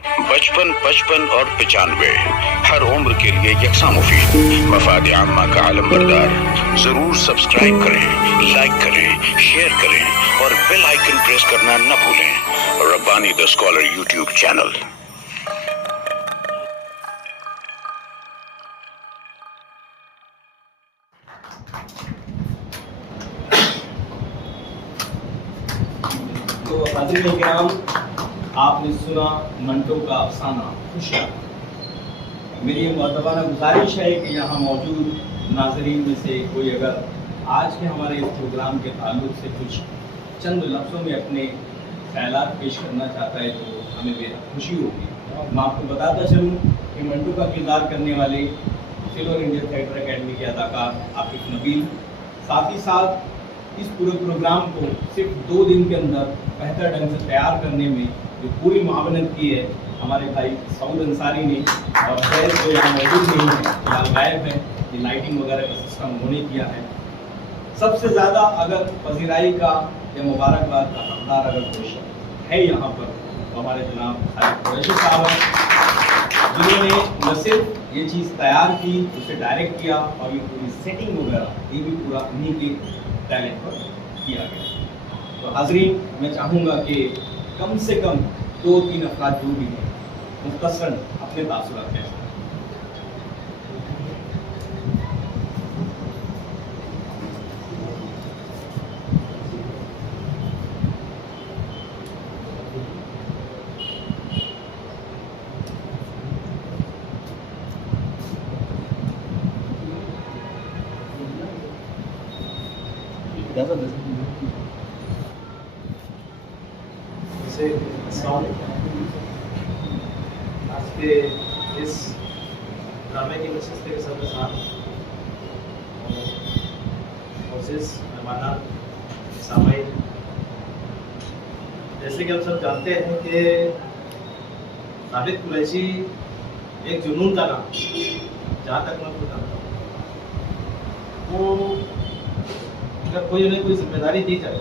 55 55 और 95 हर उम्र के लिए यकसा मुफीद। मफाद आम्मा का आलम बरदार। जरूर सब्सक्राइब करें, लाइक करें, शेयर करें और बेल आइकन प्रेस करना न भूलें। Rabbani the scholar YouTube channel. तो हाज़िरीन किराम, आपने सुना मंटो का अफसाना खुशियाँ। मेरी ये मुअत्तबाना गुजारिश है कि यहाँ मौजूद नाज़रीन में से कोई अगर आज के हमारे इस प्रोग्राम के ताल्लुक से कुछ चंद लफ्ज़ों में अपने ख़यालात पेश करना चाहता है तो हमें बेहद खुशी होगी। मैं आपको बताता चलूँ कि मंटो का किरदार करने वाले सिल्वर इंडियन थिएटर अकेडमी के अदाकार आकिफ नबील, साथ ही साथ इस पूरे प्रोग्राम को सिर्फ 2 दिन के अंदर बेहतर ढंग से तैयार करने में जो पूरी मावनत की है हमारे भाई सऊद अंसारी ने, और फैज़ जो यहाँ मौजूद नहीं है, फिलहाल गायब है, ये लाइटिंग वगैरह का सिस्टम उन्होंने किया है। सबसे ज़्यादा अगर पजीराई का या मुबारकबाद का हकदार अगर कोई है यहाँ पर तो हमारे जनाब खालिद कुरैशी साहब हैं, जिन्होंने न सिर्फ ये चीज़ तैयार की, उसे डायरेक्ट किया और ये पूरी सेटिंग वगैरह ये भी पूरा उन्हीं के टैलेंट पर किया गया। तो हाज़रीन, मैं चाहूँगा कि कम से कम 2-3 अफराद जो भी हैं मुख्तसरन अपने तासुरात कहें। आज के इस ड्रामे की नशिस्त के सब साथ मेहमान सामाइन, जैसे कि हम सब जानते हैं कि खालिद कुरैशी एक जुनून का नाम, जहाँ तक मैं खुद जानता हूँ, वो अगर कोई उन्हें कोई जिम्मेदारी दी जाए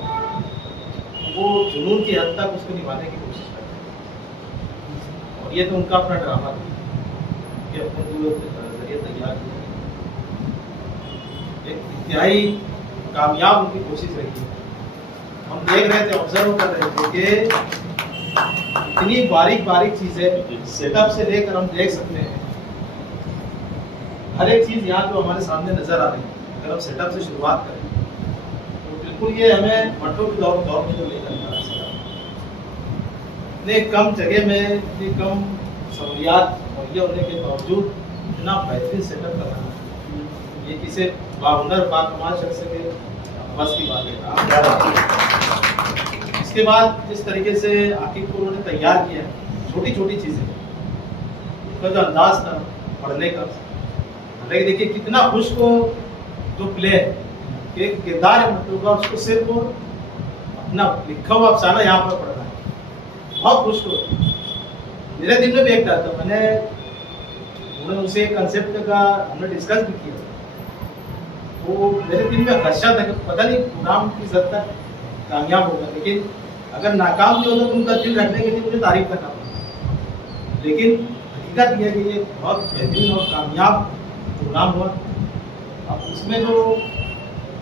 वो जुनून की हद तक उसको निभाने की कोशिश करते हैं। और ये तो उनका अपना ड्रामा था कि अपने जरिए तैयार किया, एक इंतहाई कामयाब उनकी कोशिश रही। हम देख रहे थे, ऑब्जर्व कर रहे थे कि इतनी बारीक बारीक चीजें सेटअप से लेकर हम देख सकते हैं, हर एक चीज यहाँ जो हमारे सामने नजर आ रही है। अगर हम सेटअप से शुरुआत करें बिल्कुल ये हमें मंटो के दौर में जो लेकर इतने कम जगह में इतनी कम सहूलियात मुहैया होने के बावजूद इतना बेहतरीन सेटअप करना, ये किसी बाहुनर बाकमाल शख्स के बस की बात है। इसके बाद जिस तरीके से आकिब को उन्होंने तैयार किया, छोटी छोटी चीज़ें, उसका जो अंदाज था पढ़ने का, हालांकि देखिए कितना खुश को जो प्ले है, एक किरदार है मंटो का, उसको सिर्फ अपना लिखा हुआ अफसाना यहाँ पर पढ़ना है, बहुत खुश को। मेरे दिल में भी एक डर था, उन्होंने उसे कंसेप्ट का हमने डिस्कस भी किया, तो मेरे दिल में खदशा था कि पता नहीं प्रोग्राम किस हद तक कामयाब होगा, लेकिन अगर नाकाम भी होगा तो उनका दिल रखने के लिए मुझे तारीफ करना पड़ा। लेकिन हकीकत यह है कि ये बहुत बेहतरीन और कामयाब प्रोग्राम हुआ। अब उसमें जो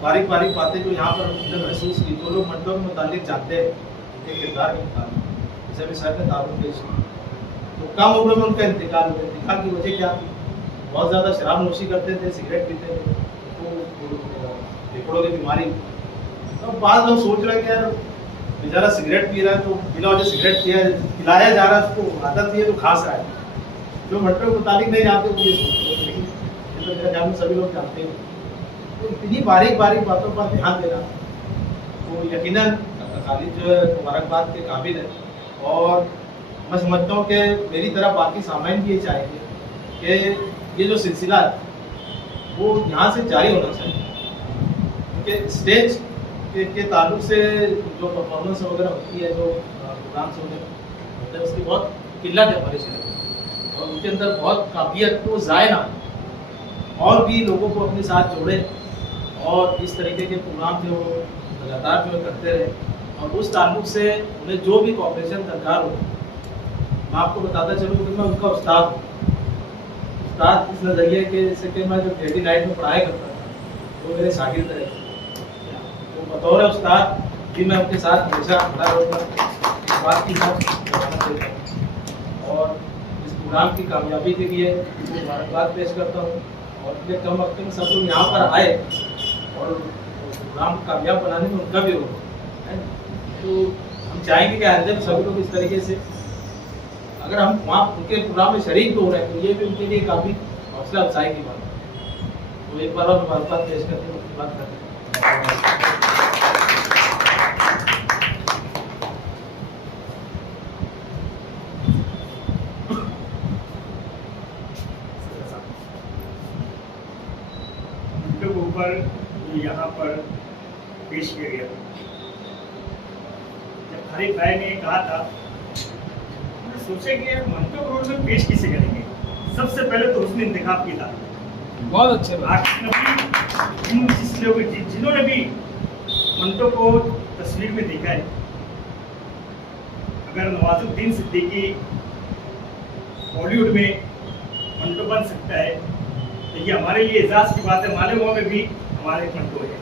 बारीक बारीक बातें जो यहाँ पर हमने महसूस की, जो लोग मंटो के मुतालिक जानते हैं, उनके किरदार के मुताबिक, जैसे भी सर ने तारुफ पेश की, तो कम उम्र में उनका इंतकाल हो गया। इंतकाल की वजह क्या थी? बहुत ज़्यादा शराब नोशी करते थे, सिगरेट पीते थे, तो फेफड़ों की बीमारी। तो बाद लोग सोच रहे कि यार बेचारा सिगरेट पी रहा है, तो बिना वजह सिगरेट पिलाया जा रहा है, उसको आदत है तो खास रहा है। जो मंटो के मुतालिक नहीं जानते वो ये सोचते हैं, लेकिन ये तो मेरा ध्यान में सभी लोग जानते हैं। तो इतनी बारीक बारीक बातों पर ध्यान देना तो यकीनन खालिद जो है मुबारकबाद के काबिल है। और मैं समझता हूँ कि मेरी तरह बाकी सामाइन भी ये चाहेंगे कि ये जो सिलसिला है वो यहाँ से जारी होना चाहिए, क्योंकि स्टेज के ताल्लुक से जो परफॉर्मेंस वगैरह होती है, जो प्रोग्राम से होते हैं, उसकी बहुत किल्लत है हमारे शहर में, और उनके अंदर बहुत काबिलियत को ज़ाया ना, और भी लोगों को अपने साथ जोड़े और इस तरीके के प्रोग्राम जो लगातार जो करते रहे, और उस ताल्लुक से उन्हें जो भी कॉपरेशन दरकार हो मैं आपको बताता चलूँ कि मैं उनका उस्ताद हूँ। उस्ताद इस नज़रिए के जैसे कि मैं जब 89 में पढ़ाई करता था वो मेरे शागिर्द रहे, तो बतौर उस्ताद भी मैं उनके साथ हमेशा खड़ा रहूँगा, इस बात की मैं जमानत देता हूँ। और इस प्रोग्राम की कामयाबी के लिए मुबारकबाद पेश करता हूँ और इतने कम वक्त में सब लोग यहाँ पर आए और प्रोग्राम कामयाब बनाने में उनका भी रोल है। तो हम चाहेंगे कि आइंदा भी सभी लोग इस तरीके से, अगर हम वहाँ उनके प्रोग्राम में शरीक भी हो रहे हैं तो ये भी उनके लिए काफ़ी हौसला अफजाई की बात है। तो एक बार और मुबारकबाद पेश करते हैं, उसकी बात करते हैं। के ऊपर यहाँ पर पेश किया गया, जब खालिद भाई ने कहा था मैंने सोचा कि मंटो रोड में पेश किसे करेंगे। सबसे पहले तो उसने इंतखाब किया था, बहुत अच्छे जिन्होंने भी मंटो को तस्वीर में देखा है, अगर नवाजुद्दीन सिद्दीकी बॉलीवुड में मंटो बन सकता है तो ये हमारे लिए एजाज की बात है। मालेगांव में भी हमारे एक मंटो है।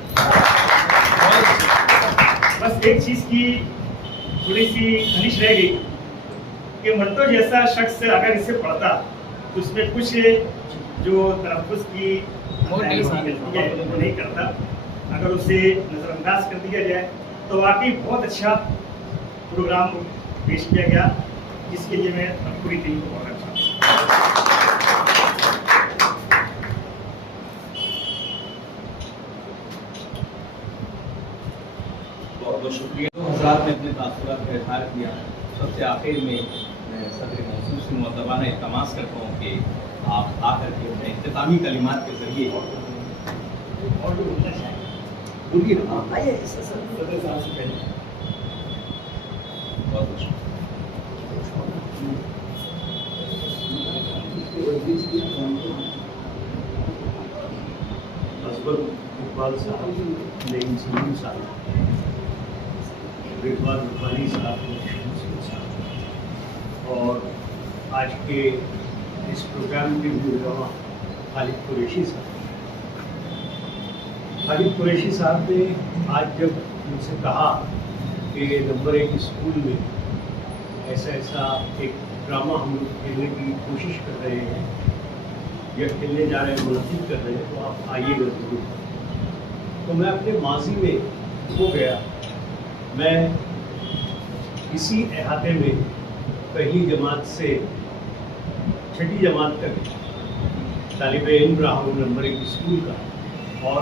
बस एक चीज़ की थोड़ी सी खनिश रह गई कि मंटो जैसा शख्स अगर इसे पढ़ता तो उसमें कुछ जो तलफ़ुज़ की गलती है वो नहीं करता। अगर उसे नज़रअंदाज कर दिया जाए तो वाकई बहुत अच्छा प्रोग्राम पेश किया गया, जिसके लिए मैं पूरी टीम को बहुत अच्छा बहुत बहुत शुक्रिया। तो हजरात ने अपने तासुरात का इज़हार किया। सबसे आखिर में मैं सदर मौसूल से मुअद्दबाना इल्तमास करता हूँ कि आप आकर के अपने इख्तितामी कलिमात के ज़रिए बोलिए। बहुत बहुत असबर इकबाल साहब, नईम सलीम साहब, इकबाल रुपानी साहब और आज के इस प्रोग्राम के मेहमान खालिद कुरैशी साहब। खालिद कुरैशी साहब ने आज जब मुझसे कहा कि नंबर 1 स्कूल में ऐसा एक ड्रामा हम लोग खेलने की कोशिश कर रहे हैं या खेलने जा रहे हैं, मुनक़िद कर रहे हैं, तो आप आइएगा जरूर। तो मैं अपने माजी में हो गया। मैं इसी इहाते में पहली जमात से 6ठी जमात तक तालिब इल्म रहा हूँ नंबर 1 स्कूल का, और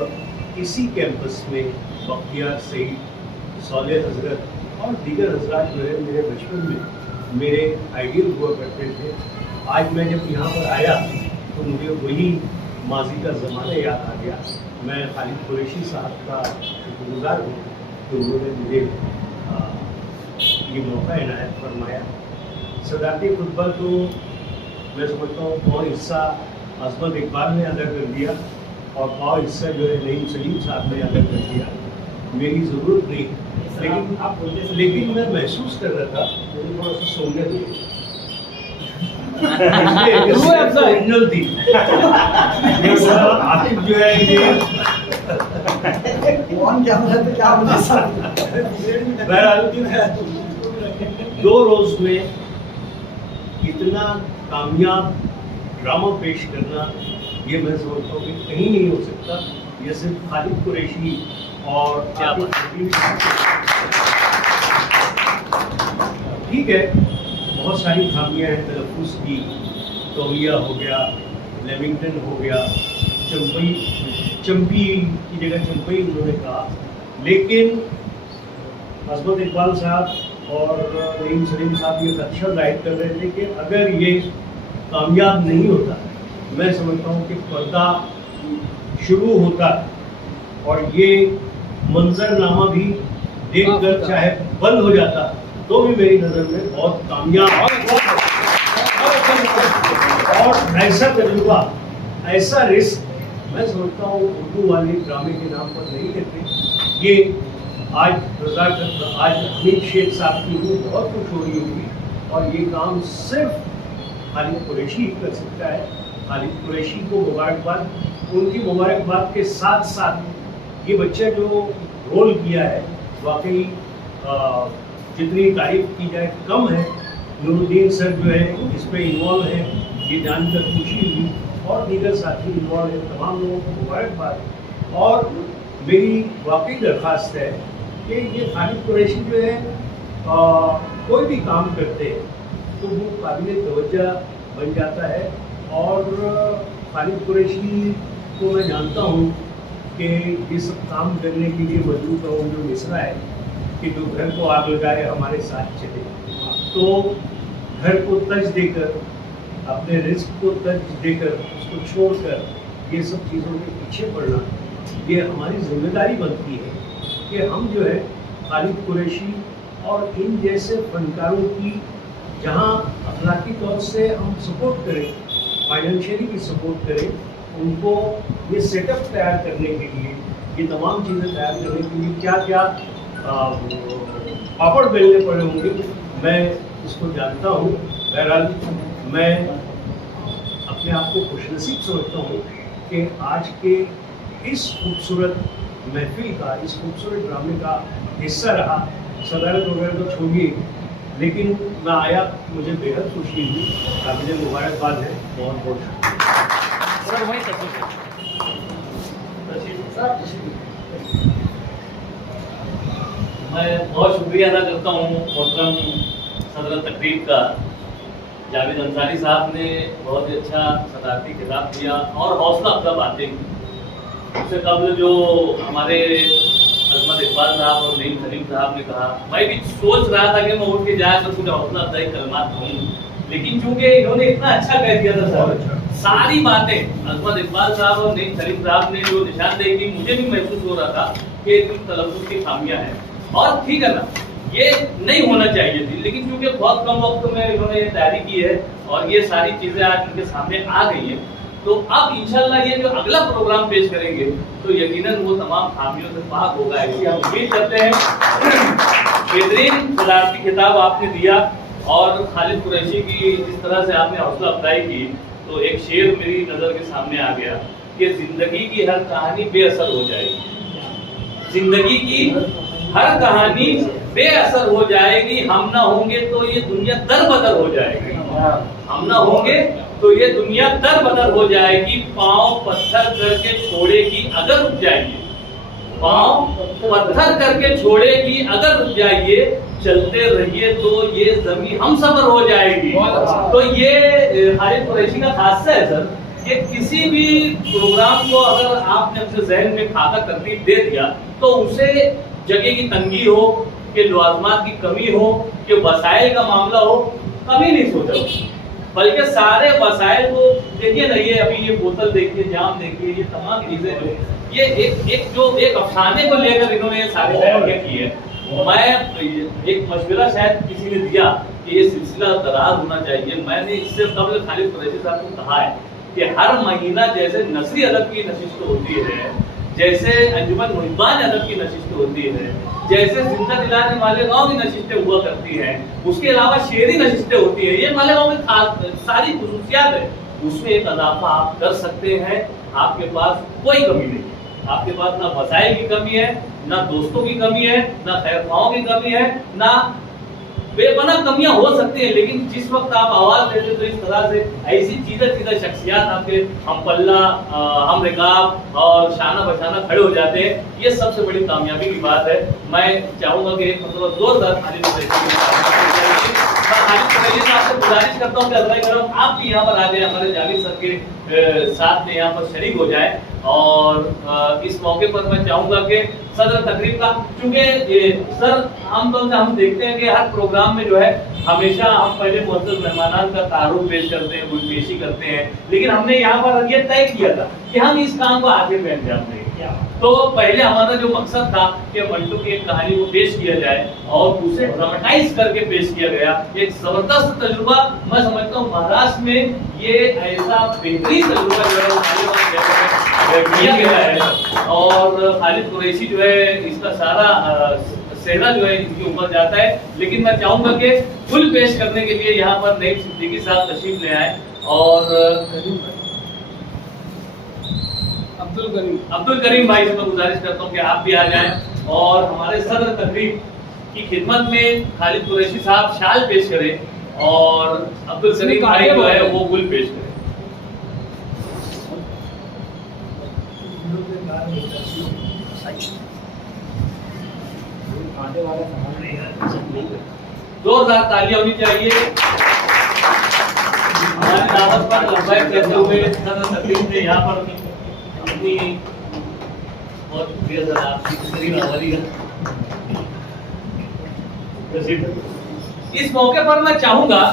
इसी कैंपस में बख्तियार सईद, सौले हजरत और दीगर हजरात जो है मेरे बचपन में मेरे आइडियल हुआ करते थे। आज मैं जब यहाँ पर आया तो मुझे वही माजी का ज़माना याद आ गया। मैं खालिद कुरैशी साहब का शुक्रगुज़ार हूँ कि उन्होंने मुझे ये मौका इनायत फरमाया। सदारती खुतबा तो मैं समझता हूँ बहुत हिस्सा अज़मत इकबाल ने अदा कर दिया और बहुत हिस्सा जो है नईम सलीम साहब ने अदा कर दिया। मेरी ज़रूरत नहीं, लेकिन मैं महसूस कर रहा था मुझे थोड़ा सा सोने दो। ओरिजिनल थी आतिफ जो है ये बहरहाल 2 रोज़ में इतना कामयाब ड्रामा पेश करना ये मैं समझता हूँ कि कहीं नहीं हो सकता। ये सिर्फ खालिद कुरैशी और ठीक है, बहुत सारी खामियां हैं तलफ़ुज़ की। तौलिया हो गया, लेमिंगटन हो गया, चंपी की जगह चंपई उन्होंने कहा। लेकिन अज़मत इकबाल साहब और नईम सलीम साहब ये अच्छा जाहिर कर रहे थे कि अगर ये कामयाब नहीं होता, मैं समझता हूँ कि पर्दा शुरू होता और ये मंजरनामा भी देखकर चाहे बंद हो जाता तो भी मेरी नज़र में बहुत कामयाब और ऐसा तजुर्बा, ऐसा रिस्क मैं समझता हूँ उर्दू वाले ड्रामे के नाम पर नहीं लेते। ये आज हमीद शेख साहब की रूह बहुत खुश हो रही होगी और ये काम सिर्फ खालिद कुरैशी ही कर सकता है। खालिद कुरैशी को मुबारकबाद, उनकी मुबारकबाद के साथ साथ ये बच्चा जो रोल किया है वाकई जितनी तारीफ की जाए कम है। नूरुद्दीन सर जो है इस पर इन्वॉल्व है, ये जानकर खुशी हुई, और दीगर साथी इन्वॉल्व है, तमाम लोगों को मुबारकबाद। और मेरी वाकई दरख्वास्त है कि ये खालिद कुरैशी जो है कोई भी काम करते हैं तो वो काबिल तवज्जो बन जाता है। और खालिद कुरैशी को मैं जानता हूँ कि ये सब काम करने के लिए मजबूर का वो जो मिसरा है कि जो घर को आग लगाए हमारे साथ चले, तो घर को तज देकर, अपने रिस्क को तज देकर, उसको छोड़कर ये सब चीज़ों के पीछे पड़ना, ये हमारी जिम्मेदारी बनती है कि हम जो है खालिद कुरैशी और इन जैसे फनकारों की जहाँ अखलाकी तौर से हम सपोर्ट करें, फाइनेंशियली भी सपोर्ट करें, उनको ये सेटअप तैयार करने के लिए, ये तमाम चीज़ें तैयार करने के लिए क्या क्या पापड़ बेलने पड़े होंगे, मैं इसको जानता हूँ। बहरहाल मैं अपने आप को खुशनसीब समझता हूँ कि आज के इस खूबसूरत महफिल का, इस खूबसूरत ड्रामे का हिस्सा रहा। सदारत वगैरह तो छोड़िए, लेकिन मैं आया, मुझे बेहद खुशी हुई, काबिल मुबारकबाद है। बहुत बहुत सर वही मैं बहुत शुक्रिया अदा करता हूँ मोहतरम सदर तकरीब का। जावेद अंसारी साहब ने बहुत ही अच्छा सदारती खिताब दिया और हौसला अफजा बातें की। उससे कबल जो हमारे अजमत इकबाल साहब और नईम सलीम साहब ने कहा, मैं भी सोच रहा था कि मैं उठ के जाए तो कुछ हौसला अफजाई कलमात कहूँ, लेकिन चूंकि इन्होंने इतना अच्छा कह दिया था सर, सारी बातें अजमत इकबाल साहब और नईम सलीम साहब ने जो निशानदेही की, मुझे भी महसूस हो रहा था कि कुछ तलफ़्फ़ुज़ की खामियां हैं। और ठीक है ना, ये नहीं होना चाहिए थी, लेकिन चूंकि बहुत कम वक्त में इन्होंने ये तैयारी की है और ये सारी चीज़ें आज उनके सामने आ गई हैं, तो अब इंशाल्लाह ये जो अगला प्रोग्राम पेश करेंगे तो यकीनन वो तमाम खामियों से पाक होगा, ऐसी हम उम्मीद करते हैं। बेहतरीन सदारती खिताब आपने दिया और खालिद कुरैशी की जिस तरह से आपने हौसला अफजाई की, तो एक शेर मेरी नज़र के सामने आ गया कि जिंदगी की हर कहानी बेअसर हो जाएगी, जिंदगी की हर कहानी बेअसर हो जाएगी, हम ना होंगे तो ये दुनिया दर-बदर हो जाएगी, हम ना होंगे तो ये दुनिया दर-बदर हो जाएगी। पांव पत्थर करके छोड़ेगी अगर रुक जाइए, पांव पत्थर करके छोड़ेगी अगर रुक जाइए, चलते रहिए तो ये जमीन हम सफर हो जाएगी। तो ये खालिद कुरैशी का खासा है सर, ये किसी भी प्रोग्राम को अगर आपने अपने जहन में खाका तरतीब दे दिया तो उसे जगह की तंगी हो, कि लवाजमात की कमी हो, कि वसाइल का मामला हो, कभी नहीं सोचा, बल्कि सारे वसाइल को देखिए ना, ये अभी ये बोतल देखिए, जाम देखिए, ये तमाम चीजें जो ये एक अफसाने को लेकर इन्होंने ये सारी तैयारियां की है। मैं एक मशवरा शायद किसी ने दिया कि ये सिलसिला दराज होना चाहिए। मैंने इससे कबल खालिद कुरैशी साहब को कहा है कि हर महीना जैसे नसरी अदब की नशिस्त होती है, जैसे अंजुमन मुहिब्बान अदब की नशिस्त होती है, जैसे जिंदा दिलाने वाले गाँव की नशिस्तें हुआ करती हैं, उसके अलावा शेरी नशिस्तें होती हैं, ये वाले गाँव में खास सारी खुसूसियात है, उसमें एक इजाफा आप कर सकते हैं। आपके पास कोई कमी नहीं है, आपके पास ना वसाइल की कमी है, ना दोस्तों की कमी है, ना खैरख्वाहों की कमी है, ना बेपना कमियां हो सकती हैं, लेकिन जिस वक्त आप आवाज देते तो इस तरह से ऐसी चीज़ें शख्सियात आपके हम पल्ला हम रिकाब और शाना बशाना खड़े हो जाते हैं, ये सबसे बड़ी कामयाबी की बात है। मैं चाहूंगा कि एक मतलब जोरदार खालिद कुरैशी आपसे गुजारिश करता हूँ कि अज़राए करम आप भी यहाँ पर आ गए, हमारे जावेद सर के साथ में यहाँ पर शरीक हो जाए। और इस मौके पर मैं चाहूंगा कि सदर तकरीब का, क्योंकि सर आमतौर से हम देखते हैं कि हर प्रोग्राम में जो है हमेशा हम पहले मुअज़्ज़ज़ मेहमानान का तारुफ पेश करते हैं, कोई पेशी करते हैं, लेकिन हमने यहाँ पर ये तय किया था कि हम इस काम को आखिर में अंजाम देंगे। तो पहले हमारा जो मकसद था कि मंटू की एक कहानी को पेश किया जाए और उसे ड्रामेटाइज करके पेश किया गया, एक जबरदस्त तजुर्बा। मैं समझता हूँ महाराष्ट्र में ये ऐसा बेहतरीन तजुर्बा जो है किया गया है और खालिद कुरैशी जो है इसका सारा सेहरा जो है इनके ऊपर जाता है। लेकिन मैं चाहूंगा कि फुल पेश करने के लिए यहाँ पर नईम सिद्दीकी साहब तशरीफ ले आए और अब्दुल करीम भाई से मैं गुजारिश करता हूँ कि आप भी आ जाएं और हमारे सदर तकरीब की खिदमत में खालिद कुरैशी साहब शाल पेश करें और अब्दुल करीम भाई जो है वो गुल पेश करें। जोरदार तालियां होनी चाहिए हमारी दावत पर लब्बैक कहते हुए सदर तकरीब ने यहाँ पर अपनी बहुत शुक्रिया सर आपकी तकरीर हमारी है। इस मौके पर मैं चाहूंगा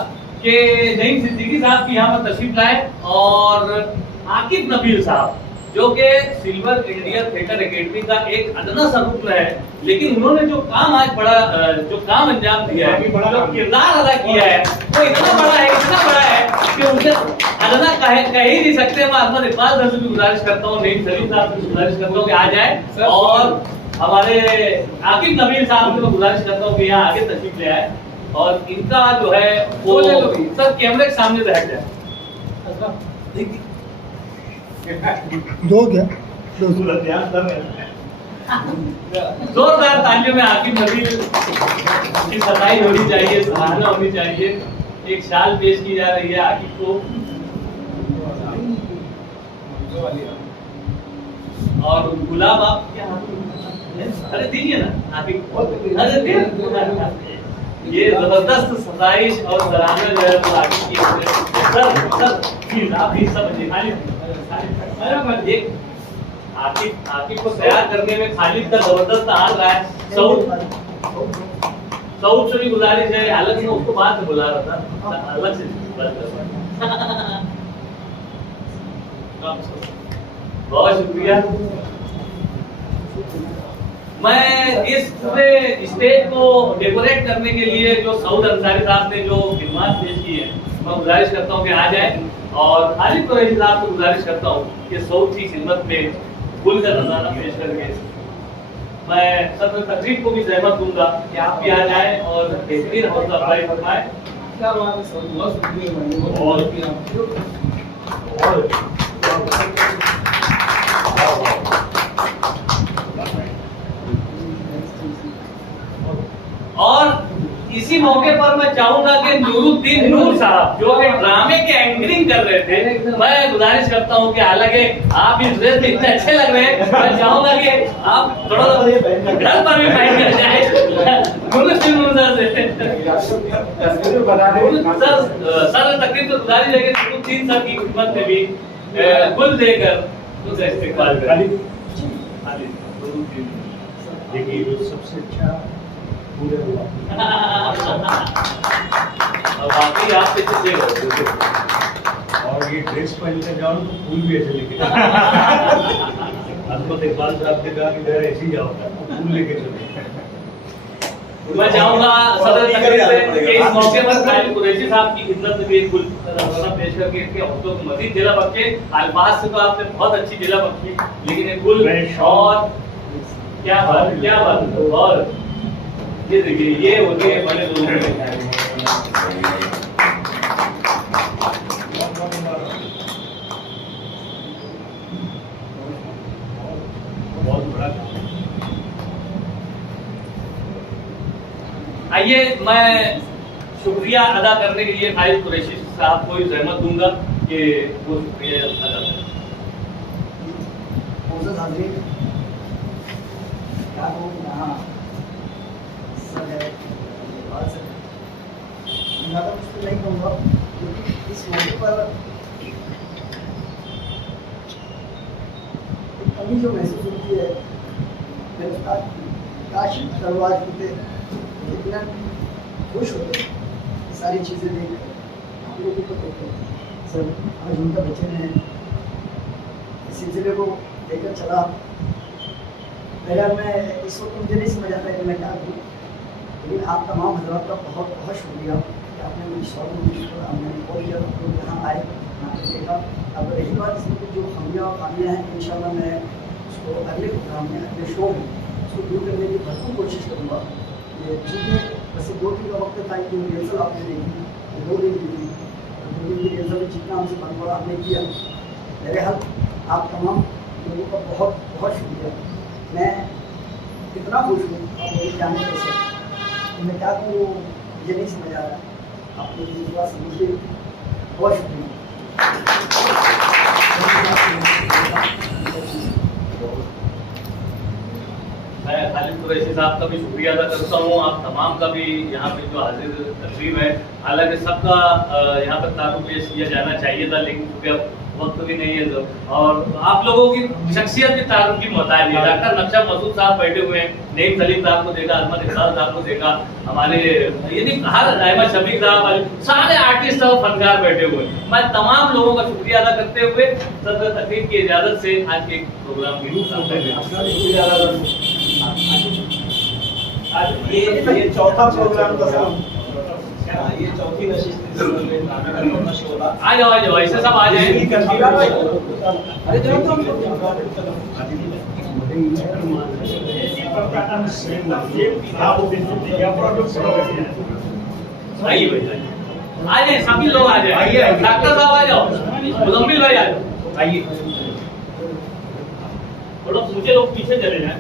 कि नईम सिद्दीकी साहब की यहाँ पर तशरीफ लाए और आकिब नबील साहब जो कि सिल्वर इंडिया थिएटर एकेडमी का एक अदना सा रुकन है, लेकिन उन्होंने जो काम आज बड़ा जो काम अंजाम दिया है, जो किरदार अदा किया है वो इतना बड़ा है कि उनसे अदना कह ही नहीं सकते। मैं अहमद इकबाल सर से भी गुजारिश करता हूँ, नईम सलीम साहब से गुजारिश करता हूँ कि आ जाए और हमारे आकिब नबील साहब से मैं गुजारिश करता हूँ कि यहाँ आगे तशरीफ ले आए और इनका जो है वो सर कैमरे के सामने बैठ जाए। दो क्या जोरदार तालियों में आकिब नबील की सफाई होनी चाहिए, सराहना होनी चाहिए। एक शाल पेश की जा रही है आकिब को और गुलाब आप क्या अरे दीजिए ना आकिब, अरे ये जबरदस्त सफाई और सराहना जो है वो आकिब की सर आप ही सब आकिब को तैयार करने में खालिद का जबरदस्त हाथ रहा है। सऊद से भी गुजारिश है, अलग से उसको बाद में बुला रहा था, अलग से बहुत शुक्रिया। मैं इस पूरे स्टेज को डेकोरेट करने के लिए जो सऊद अंसारी साहब ने जो खिदमत पेश की है, मैं गुजारिश करता हूँ कि आ जाए और खालिद कुरैशी साहब से गुजारिश करता हूँ कि सऊद की खिदमत में गुल का नजारा पेश करके मैं सदर तकरीब को भी जहमत दूंगा कि आप भी आ जाएं और बेहतरीन हौसला अफजाई फरमाएं। और इसी मौके पर मैं चाहूंगा कि नूरुद्दीन नूर साहब जो कि ड्रामे के एंकरिंग कर रहे थे, मैं गुजारिश करता हूं कि हालांकि आप इस ड्रेस में इतने अच्छे लग रहे हैं, मैं चाहूंगा कि आप थोड़ा घर पर भी पहन कर जाए। नूरुद्दीन नूर सर तकरीब तो गुजारिश है कि नूरुद्दीन सर की खिदमत में भी गुल देकर उनका इस्तेमाल करें। देखिए जो सबसे अच्छा पूरे हुआ बाकी आप कितने और ये ड्रेस पहन कर जाओ तो फूल भी ऐसे लेके हमको इकबाल साहब ने कहा कि घर ऐसे ही जाओ फूल लेके चलो। मैं चाहूंगा सदर तकरीब से कि इस मौके पर खालिद कुरैशी साहब की खिदमत में भी एक गुल पेश करके इनके हौसलों को मजीद जिला बख्शे। अल्फाज से तो आपने बहुत अच्छी जिला बख्शी, लेकिन एक गुल और क्या बात और ये देखिए ये होते हैं बड़े लोगों के बहुत बड़ा। आइए मैं शुक्रिया अदा करने के लिए खालिद कुरैशी साहब को जहमत दूंगा कि वो शुक्रिया अदा करें। ज़्यादा मुश्किल नहीं कहूँगा, क्योंकि इस मौके पर एक कमी जो महसूस होती है मेरे साथ काशी दरवाज होते इतना खुश होते सारी चीज़ें देख आप लोगों को तो सर आज उनका बच्चे ने इस सिलसिले को लेकर चला। अगर मैं इस वक्त मुझे नहीं समझ आता कि मैं क्या करूँ, लेकिन आप तमाम हजरात का बहुत बहुत शुक्रिया कि आपने मुझे शौक हमने कॉल किया, लोग यहाँ आए, यहाँ पे देखा। अब रही बात इसमें जो खमियाँ और खामियाँ हैं, इंशाल्लाह मैं उसको अगले प्रोग्राम में अगले शो में उसको दूर करने की भरपूर कोशिश करूँगा। ये चूँकि वैसे 2 दिन का वक्त था कि रिहर्सल आपने देखी, 2 दिन की थी, 2 दिन की रिहर्सल में जितना हमसे बन पड़ा हमने किया। मेरे हाल आप तमाम लोगों का बहुत बहुत शुक्रिया। मैं इतना खुश हूँ आप मेरी जाने कैसे, मैं क्या करूँ ये नहीं समझ आ रहा। आप लोग मेरी बात समझिए, बहुत शुक्रिया। मैं खालिद कुरैशी साहब का भी शुक्रिया अदा करता हूँ, आप तमाम का भी यहाँ पे जो हाजिर तकरीब है। हालांकि सबका यहाँ पर तारुफ पेश किया जाना चाहिए था, लेकिन क्योंकि अब वक्त भी नहीं है तो, और आप लोगों की शख्सियत भी तारुफ की मोहताज है। डॉक्टर नक्शा मसूद साहब बैठे हुए हैं, नईम सलीम साहब को देखा, अहमद इकबाल साहब को देखा, हमारे यानी हर अहमद शफीक साहब, सारे आर्टिस्ट और फनकार बैठे हुए हैं। मैं तमाम लोगों का शुक्रिया अदा करते हुए सदर तकरीब की इजाजत से आज के प्रोग्राम की ये चौथा प्रोग्राम था सर, ये चौथी नशिश थी। आ जाओ ऐसे सब आ जाए। अरे जाओ तो आइए भाई, आ जाए सभी लोग आ जाए। आइए डॉक्टर साहब आ जाओ, मुजम्मिल भाई आ जाओ, आइए। थोड़ा मुझे लोग पीछे चले जाए।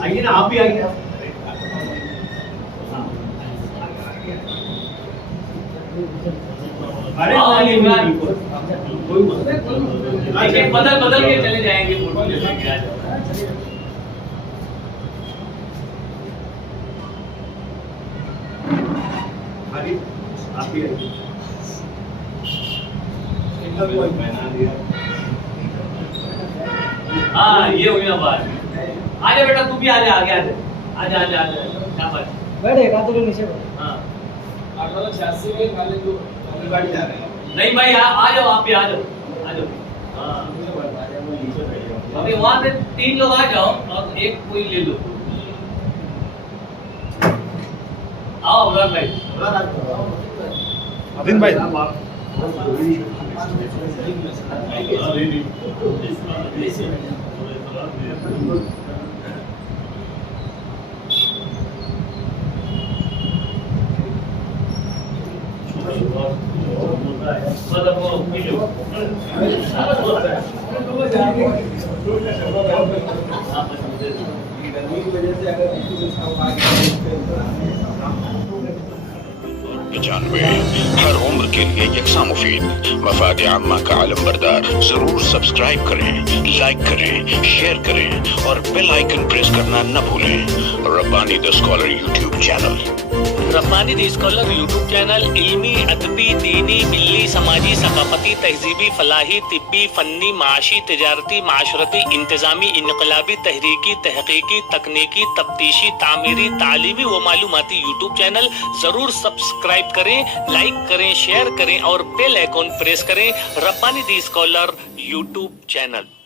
आइए ना, आप भी आइए। अरे बदल बदल के चले जाएंगे, फोटो ले लेंगे। आ जाओ। आप भी आइए। हाँ ये हुई ना बात। आजा बेटा, तू भी आजा, आगे आजा, आजा आजा आजा, क्या बात। बैठे का तो नीचे हाँ 1886 में वाले जो गाड़ी जा रहे हैं। नहीं भाई, आ जाओ, आप भी आ जाओ, आ जाओ। हाँ अभी वहाँ पे 3 लोग आ जाओ और एक कोई ले लो। आओ उमरान भाई। अभिन भाई जानवे हर उम्र के लिए यकसा मुफीद, मफाद आम्मा का आलम बरदार। जरूर सब्सक्राइब करें, लाइक करें, शेयर करें और बेल आइकन प्रेस करना न भूलें। Rabbani the scholar YouTube channel. Rabbani the scholar YouTube channel इल्मी, अदबी, दीनी, मिल्ली, समाजी, सकाफती, तहजीबी, फलाही, तिब्बी, फन्नी, माशी, तिजारती, माशरती, इंतजामी, इनकलाबी, तहरीकी, तहकीकी, तकनीकी, तफ्तीशी, तामीरी, तालीमी व मालूमाती यूट्यूब चैनल। जरूर सब्सक्राइब करें, लाइक करें, शेयर करें और बेल आइकॉन प्रेस करें। Rabbani the scholar YouTube channel.